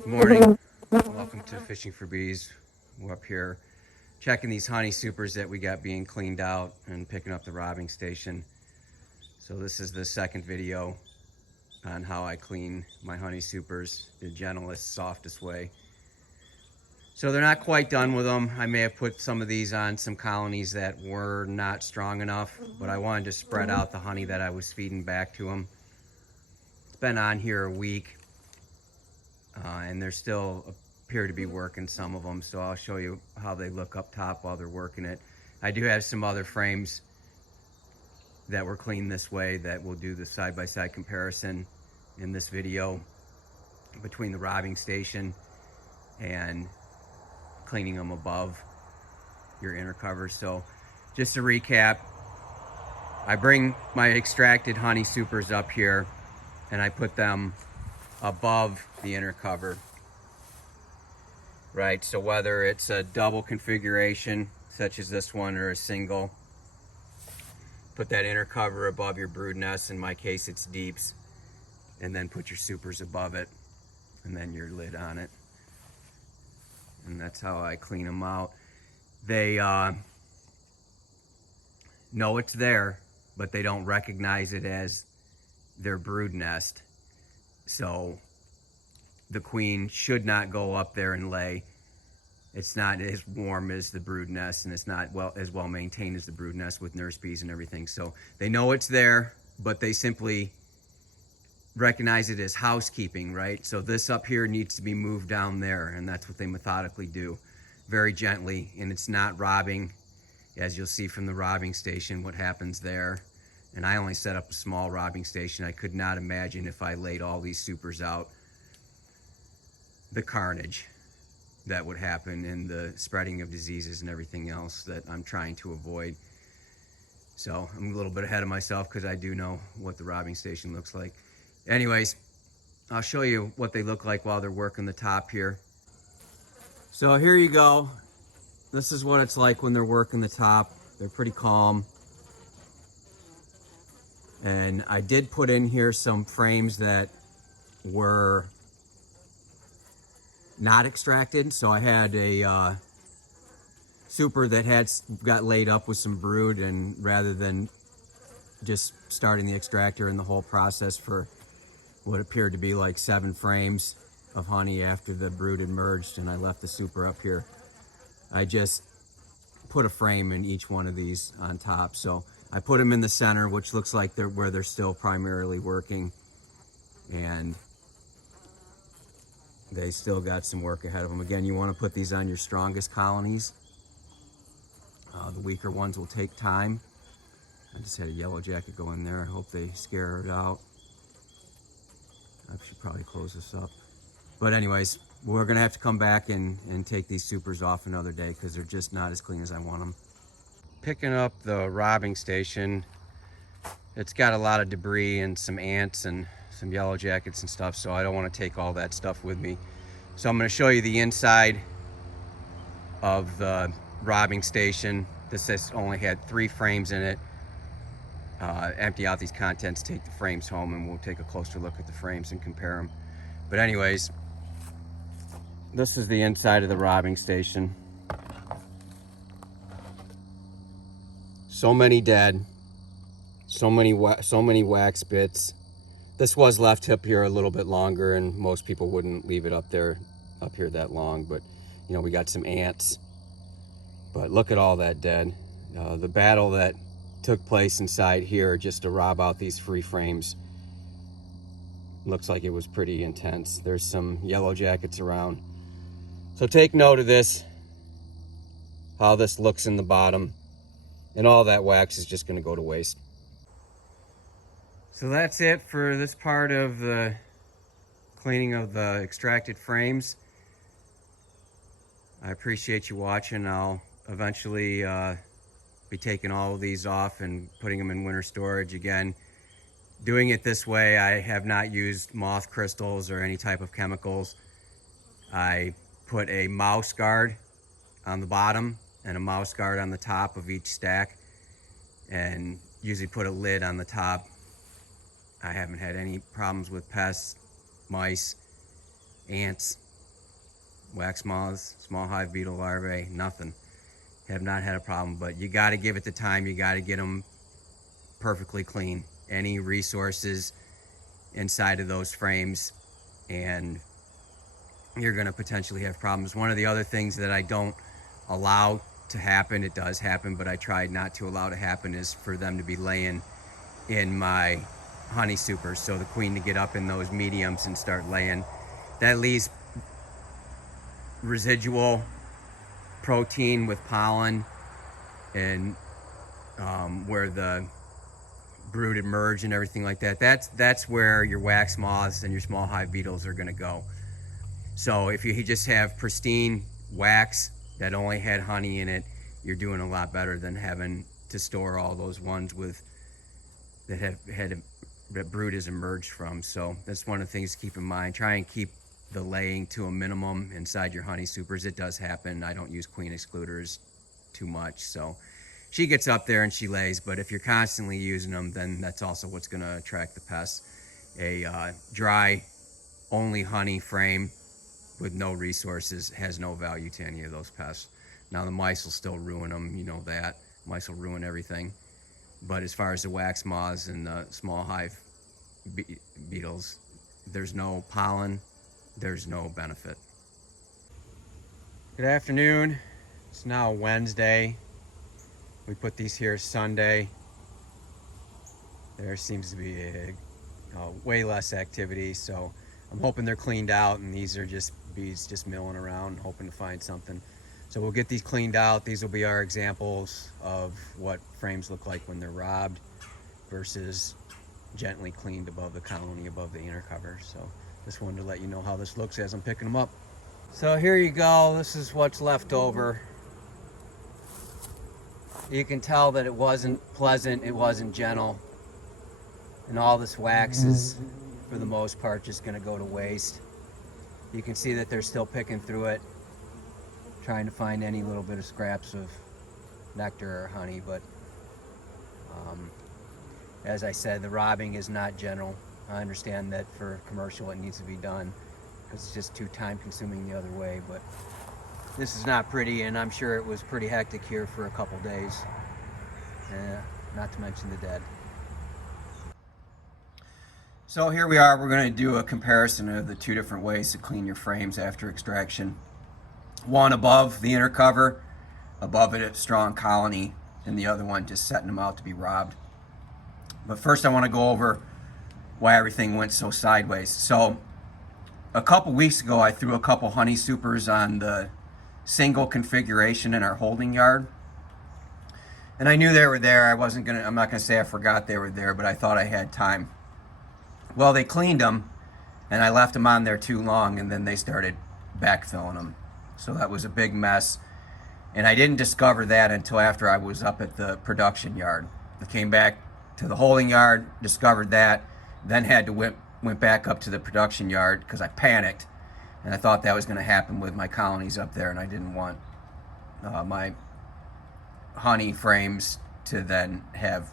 Good morning. Welcome to Fishing for Bees. We're up here checking these honey supers that we got being cleaned out and picking up the robbing station. So this is the second video on how I clean my honey supers the gentlest, softest way. So they're not quite done with them. I may have put some of these on some colonies that were not strong enough, but I wanted to spread out the honey that I was feeding back to them. It's been on here a week. And they're still appear to be working some of them, so I'll show you how they look up top while they're working it. I do have some other frames that were cleaned this way that will do the side-by-side comparison in this video between the robbing station and cleaning them above your inner covers. So just to recap, I bring my extracted honey supers up here and I put them above the inner cover. Right, so whether it's a double configuration such as this one or a single, put that inner cover above your brood nest. In my case it's deeps, and then put your supers above it and then your lid on it, and that's how I clean them out. They know it's there, but they don't recognize it as their brood nest, so the queen should not go up there and lay. It's not as warm as the brood nest, and it's not as well maintained as the brood nest with nurse bees and everything. So they know it's there, but they simply recognize it as housekeeping, right? So this up here needs to be moved down there, and that's what they methodically do, very gently. And it's not robbing, as you'll see from the robbing station, what happens there. And I only set up a small robbing station. I could not imagine if I laid all these supers out, the carnage that would happen in the spreading of diseases and everything else that I'm trying to avoid. So I'm a little bit ahead of myself because I do know what the robbing station looks like. Anyways, I'll show you what they look like while they're working the top here. So here you go. This is what it's like when they're working the top. They're pretty calm. And I did put in here some frames that were not extracted. So I had a super that got laid up with some brood, and rather than just starting the extractor and the whole process for what appeared to be like 7 frames of honey after the brood had merged and I left the super up here, I just put a frame in each one of these on top. So I put them in the center, which looks like where they're still primarily working, and they still got some work ahead of them. Again, you want to put these on your strongest colonies. The weaker ones will take time. I just had a yellow jacket go in there. I hope they scare it out. I should probably close this up. But anyways, we're gonna have to come back and take these supers off another day because they're just not as clean as I want them. Picking up the robbing station, it's got a lot of debris and some ants and some yellow jackets and stuff, so I don't want to take all that stuff with me. So I'm going to show you the inside of the robbing station. This only had 3 frames in it. Empty out these contents, take the frames home, and we'll take a closer look at the frames and compare them. But anyways, this is the inside of the robbing station. So many dead, so many wax bits. This was left up here a little bit longer, and most people wouldn't leave it up here that long, but you know, we got some ants. But look at all that dead. The battle that took place inside here just to rob out these free frames looks like it was pretty intense. There's some yellow jackets around. So take note of this, how this looks in the bottom, and all that wax is just going to go to waste. So that's it for this part of the cleaning of the extracted frames. I appreciate you watching. I'll eventually be taking all of these off and putting them in winter storage again. Doing it this way, I have not used moth crystals or any type of chemicals. I put a mouse guard on the bottom and a mouse guard on the top of each stack, and usually put a lid on the top. I haven't had any problems with pests, mice, ants, wax moths, small hive beetle larvae, nothing. Have not had a problem, but you got to give it the time. You got to get them perfectly clean. Any resources inside of those frames, and you're going to potentially have problems. One of the other things that I don't allow to happen, it does happen, but I tried not to allow to happen, is for them to be laying in my honey supers. So the queen to get up in those mediums and start laying. That leaves residual protein with pollen, and where the brood emerge and everything like that. That's where your wax moths and your small hive beetles are going to go. So if you just have pristine wax that only had honey in it, you're doing a lot better than having to store all those ones with that brood has emerged from. So that's one of the things to keep in mind. Try and keep the laying to a minimum inside your honey supers. It does happen. I don't use queen excluders too much, so she gets up there and she lays. But if you're constantly using them, then that's also what's going to attract the pests. A dry only honey frame with no resources has no value to any of those pests. Now the mice will still ruin them, you know that. Mice will ruin everything. But as far as the wax moths and the small hive beetles, there's no pollen, there's no benefit. Good afternoon. It's now Wednesday. We put these here Sunday. There seems to be way less activity, so I'm hoping they're cleaned out, and these are just bees just milling around, hoping to find something. So we'll get these cleaned out. These will be our examples of what frames look like when they're robbed versus gently cleaned above the colony, above the inner cover. So just wanted to let you know how this looks as I'm picking them up. So here you go. This is what's left over. You can tell that it wasn't pleasant, it wasn't gentle, and all this wax is, for the most part, just going to go to waste. You can see that they're still picking through it, trying to find any little bit of scraps of nectar or honey, but as I said, the robbing is not gentle. I understand that for commercial it needs to be done because it's just too time consuming the other way, but this is not pretty, and I'm sure it was pretty hectic here for a couple days, not to mention the dead. So here we are. We're going to do a comparison of the two different ways to clean your frames after extraction. One above the inner cover, above it a strong colony, and the other one just setting them out to be robbed. But first I want to go over why everything went so sideways. So a couple weeks ago I threw a couple honey supers on the single configuration in our holding yard, and I knew they were there. I'm not gonna say I forgot they were there, but I thought I had time. Well, they cleaned them, and I left them on there too long, and then they started backfilling them. So that was a big mess, and I didn't discover that until after I was up at the production yard. I came back to the holding yard, discovered that, then had to went back up to the production yard because I panicked, and I thought that was going to happen with my colonies up there, and I didn't want my honey frames to then have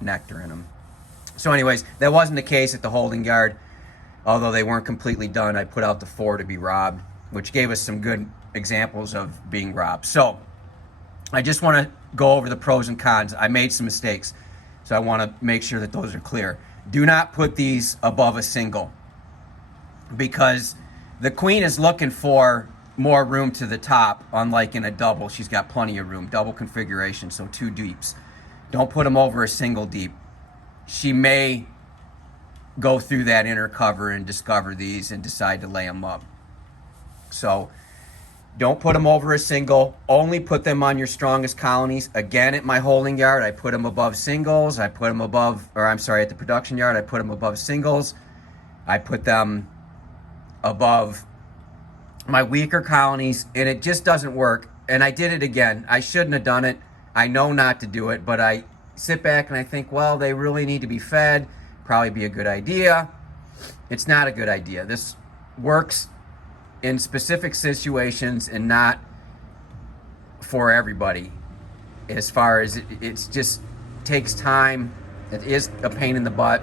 nectar in them. So anyways, that wasn't the case at the holding yard. Although they weren't completely done, I put out the 4 to be robbed, which gave us some good examples of being robbed. So I just want to go over the pros and cons. I made some mistakes, so I want to make sure that those are clear. Do not put these above a single, because the queen is looking for more room to the top, unlike in a double. She's got plenty of room, double configuration, so 2 deeps. Don't put them over a single deep. She may go through that inner cover and discover these and decide to lay them up. So don't put them over a single. Only put them on your strongest colonies. Again, at my holding yard, I put them above singles. I put them above, at the production yard, I put them above singles. I put them above my weaker colonies, and it just doesn't work. And I did it again. I shouldn't have done it. I know not to do it, but I sit back and I think, well, they really need to be fed. Probably be a good idea. It's not a good idea. This works in specific situations and not for everybody. As far as it's just takes time. It is a pain in the butt.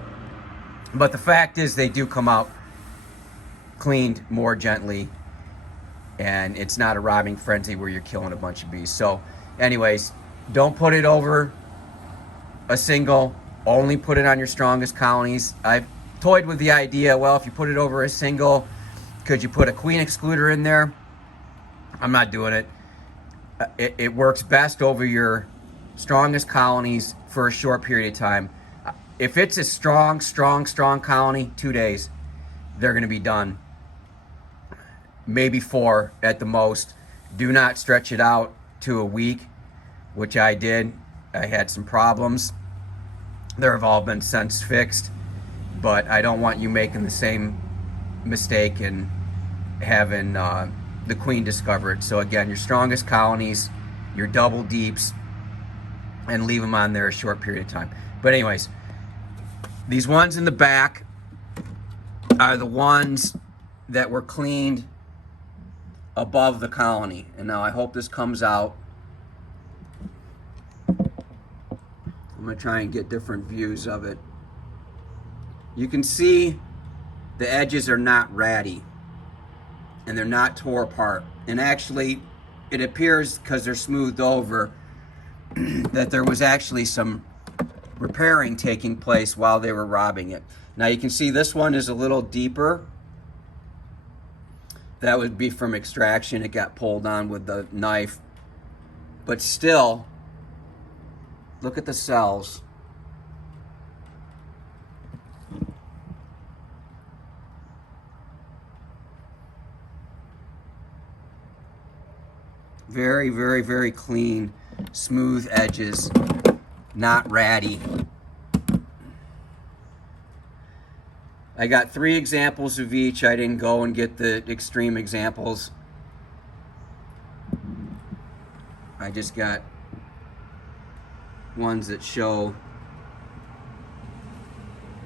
But the fact is they do come out cleaned more gently and it's not a robbing frenzy where you're killing a bunch of bees. So anyways, don't put it over a single, only put it on your strongest colonies. I've toyed with the idea, well, if you put it over a single, could you put a queen excluder in there? I'm not doing it. It works best over your strongest colonies for a short period of time. If it's a strong colony, 2 days, they're going to be done. Maybe 4 at the most. Do not stretch it out to a week, which I did. I had some problems. There have all been since fixed, but I don't want you making the same mistake and having the queen discover it. So again, your strongest colonies, your double deeps, and leave them on there a short period of time. But anyways, these ones in the back are the ones that were cleaned above the colony. And now I hope this comes out. I'm gonna try and get different views of it. You can see the edges are not ratty and they're not tore apart. And actually, it appears, because they're smoothed over, that there was actually some repairing taking place while they were robbing it. Now you can see this one is a little deeper. That would be from extraction. It got pulled on with the knife. But still, look at the cells. Very, very, very clean, smooth edges, not ratty. I got 3 examples of each. I didn't go and get the extreme examples. I just got ones that show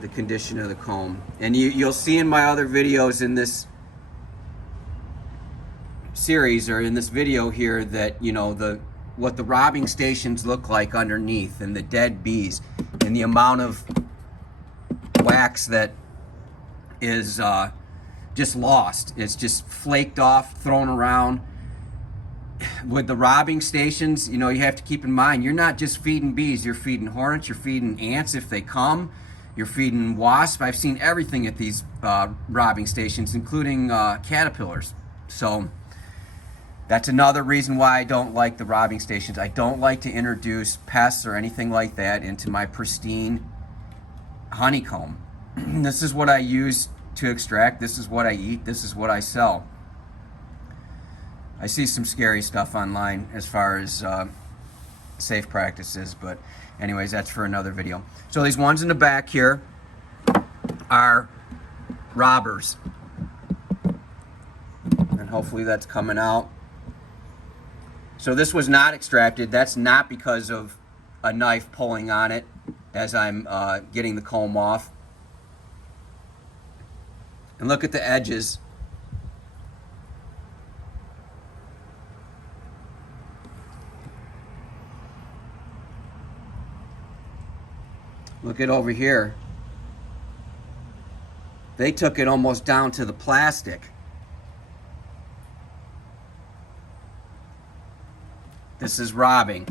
the condition of the comb. And you'll see in my other videos in this series, or in this video here, that what the robbing stations look like underneath, and the dead bees, and the amount of wax that is just lost. It's just flaked off, thrown around. With the robbing stations, you have to keep in mind, you're not just feeding bees, you're feeding hornets, you're feeding ants if they come, you're feeding wasps. I've seen everything at these robbing stations, including caterpillars. So that's another reason why I don't like the robbing stations. I don't like to introduce pests or anything like that into my pristine honeycomb. This is what I use to extract. This is what I eat. This is what I sell. I see some scary stuff online as far as safe practices, but anyways, that's for another video. So these ones in the back here are robbers. And hopefully that's coming out. So this was not extracted. That's not because of a knife pulling on it as I'm getting the comb off. And look at the edges. Look at over here. They took it almost down to the plastic. This is robbing.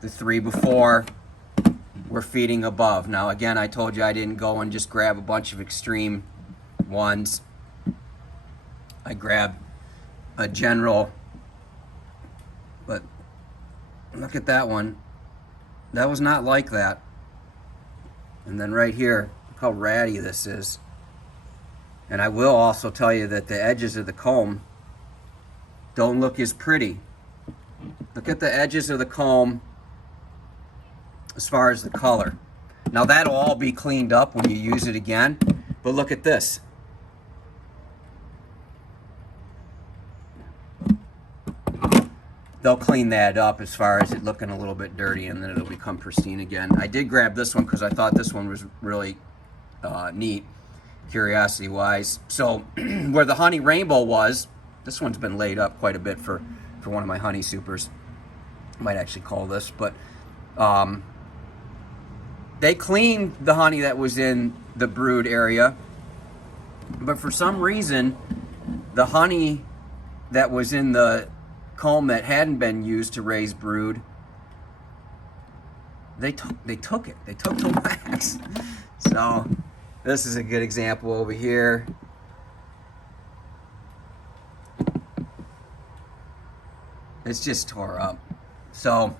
The 3 before were feeding above. Now again, I told you I didn't go and just grab a bunch of extreme ones. I grabbed a general, but look at that one. That was not like that. And then right here, look how ratty this is. And I will also tell you that the edges of the comb don't look as pretty. Look at the edges of the comb as far as the color. Now that'll all be cleaned up when you use it again, but look at this. They'll clean that up as far as it looking a little bit dirty, and then it'll become pristine again. I did grab this one because I thought this one was really neat, curiosity wise. So where the honey rainbow was, this one's been laid up quite a bit for one of my honey supers. I might actually call this, but they cleaned the honey that was in the brood area, but for some reason the honey that was in the comb that hadn't been used to raise brood, they took it. They took the wax. So this is a good example over here. It's just tore up. So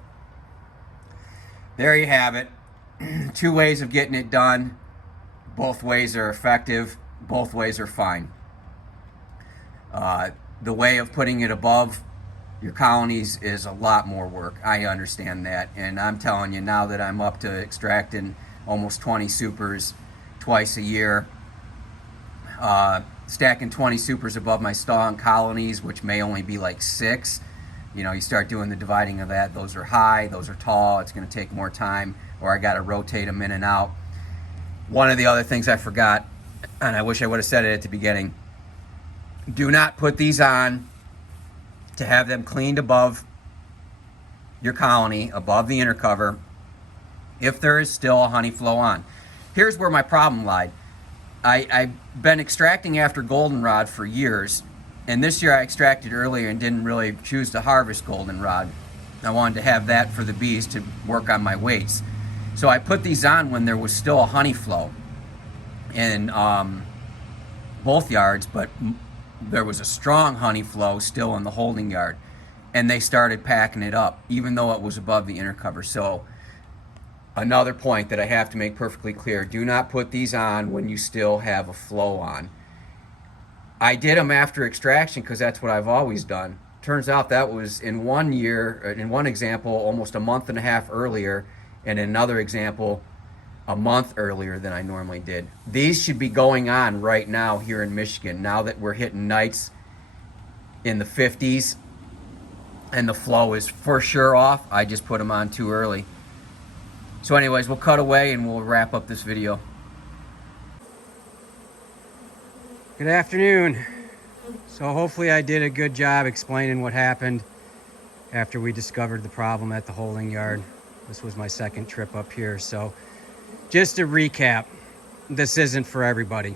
there you have it. 2 ways of getting it done. Both ways are effective. Both ways are fine. The way of putting it above your colonies is a lot more work. I understand that. And I'm telling you, now that I'm up to extracting almost 20 supers twice a year, stacking 20 supers above my stalling colonies, which may only be like 6, you know, you start doing the dividing of that. Those are high, those are tall. It's going to take more time, or I got to rotate them in and out. One of the other things I forgot, and I wish I would have said it at the beginning, do not put these on to have them cleaned above your colony, above the inner cover, if there is still a honey flow on. Here's where my problem lied. I've been extracting after goldenrod for years, and this year I extracted earlier and didn't really choose to harvest goldenrod. I wanted to have that for the bees to work on my weights. So I put these on when there was still a honey flow in both yards, but there was a strong honey flow still in the holding yard, and they started packing it up even though it was above the inner cover. So another point that I have to make perfectly clear, do not put these on when you still have a flow on. I did them after extraction because that's what I've always done. Turns out that was in one year, in one example, almost a month and a half earlier, and in another example, a month earlier than I normally did. These should be going on right now here in Michigan, now that we're hitting nights in the 50s and the flow is for sure off. I just put them on too early. So anyways, we'll cut away and we'll wrap up this video. Good afternoon. So hopefully I did a good job explaining what happened after we discovered the problem at the holding yard. This was my second trip up here. So just to recap, this isn't for everybody.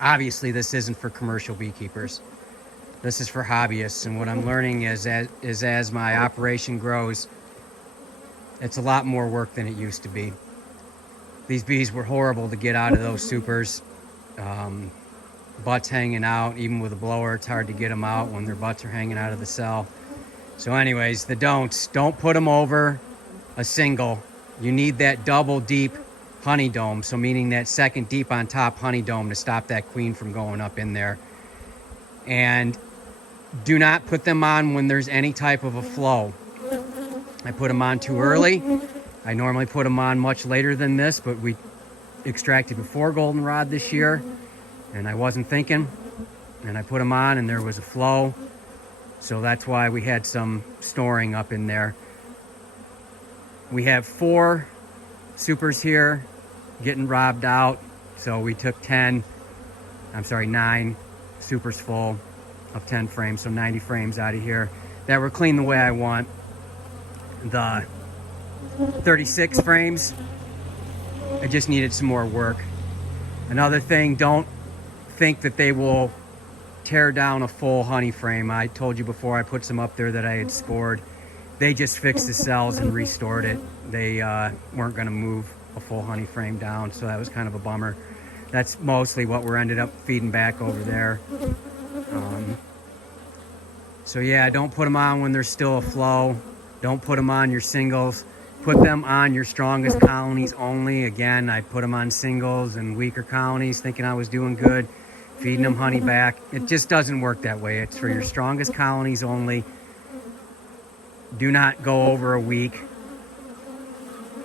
Obviously, this isn't for commercial beekeepers. This is for hobbyists. And what I'm learning is as my operation grows, it's a lot more work than it used to be. These bees were horrible to get out of those supers. Butts hanging out, even with a blower, it's hard to get them out when their butts are hanging out of the cell. So anyways, the don'ts. Don't put them over a single. You need that double deep honey dome, so meaning that second deep on top honey dome to stop that queen from going up in there. And do not put them on when there's any type of a flow. I put them on too early. I normally put them on much later than this, but we extracted before goldenrod this year, and I wasn't thinking, and I put them on and there was a flow, so that's why we had some storing up in there. We have 4 supers here getting robbed out, so we took 9 supers full of 10 frames, so 90 frames out of here that were clean the way I want. The 36 frames, I just needed some more work. Another thing, don't think that they will tear down a full honey frame. I told you before I put some up there that I had scored. They just fixed the cells and restored it. They weren't going to move a full honey frame down, so that was kind of a bummer. That's mostly what we're ended up feeding back over there. So yeah, don't put them on when there's still a flow. Don't put them on your singles. Put them on your strongest colonies only. Again, I put them on singles and weaker colonies thinking I was doing good, feeding them honey back. It just doesn't work that way. It's for your strongest colonies only. Do not go over a week.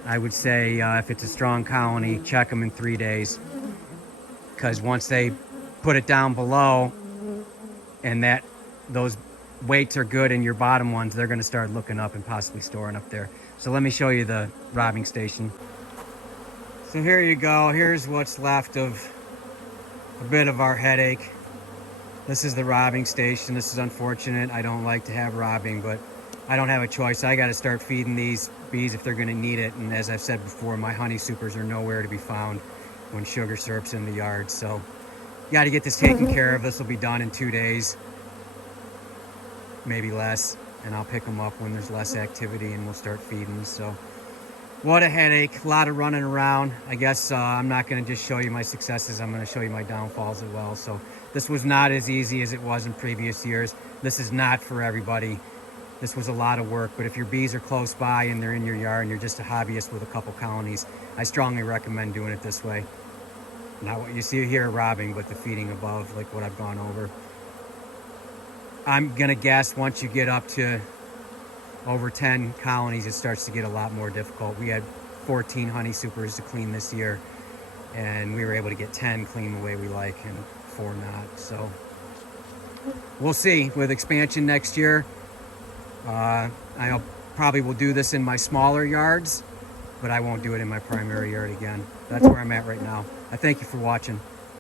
I would say if it's a strong colony, check them in 3 days, because once they put it down below and those weights are good in your bottom ones, they're going to start looking up and possibly storing up there. So let me show you the robbing station. So here you go. Here's what's left of a bit of our headache. This is the robbing station. This is unfortunate. I don't like to have robbing, but I don't have a choice. I got to start feeding these bees if they're going to need it. And as I've said before, my honey supers are nowhere to be found when sugar syrup's in the yard. So you got to get this taken care of. This will be done in 2 days. maybe less, and I'll pick them up when there's less activity and we'll start feeding. So what a headache, a lot of running around. I guess I'm not going to just show you my successes, I'm going to show you my downfalls as well. So this was not as easy as it was in previous years. This is not for everybody. This was a lot of work, but if your bees are close by and they're in your yard and you're just a hobbyist with a couple colonies, I strongly recommend doing it this way. Not what you see here robbing, but the feeding above, like what I've gone over. I'm gonna guess once you get up to over 10 colonies, it starts to get a lot more difficult. We had 14 honey supers to clean this year, and we were able to get 10 clean the way we like and 4 not. So we'll see with expansion next year. I probably will do this in my smaller yards, but I won't do it in my primary yard again. That's where I'm at right now. I thank you for watching.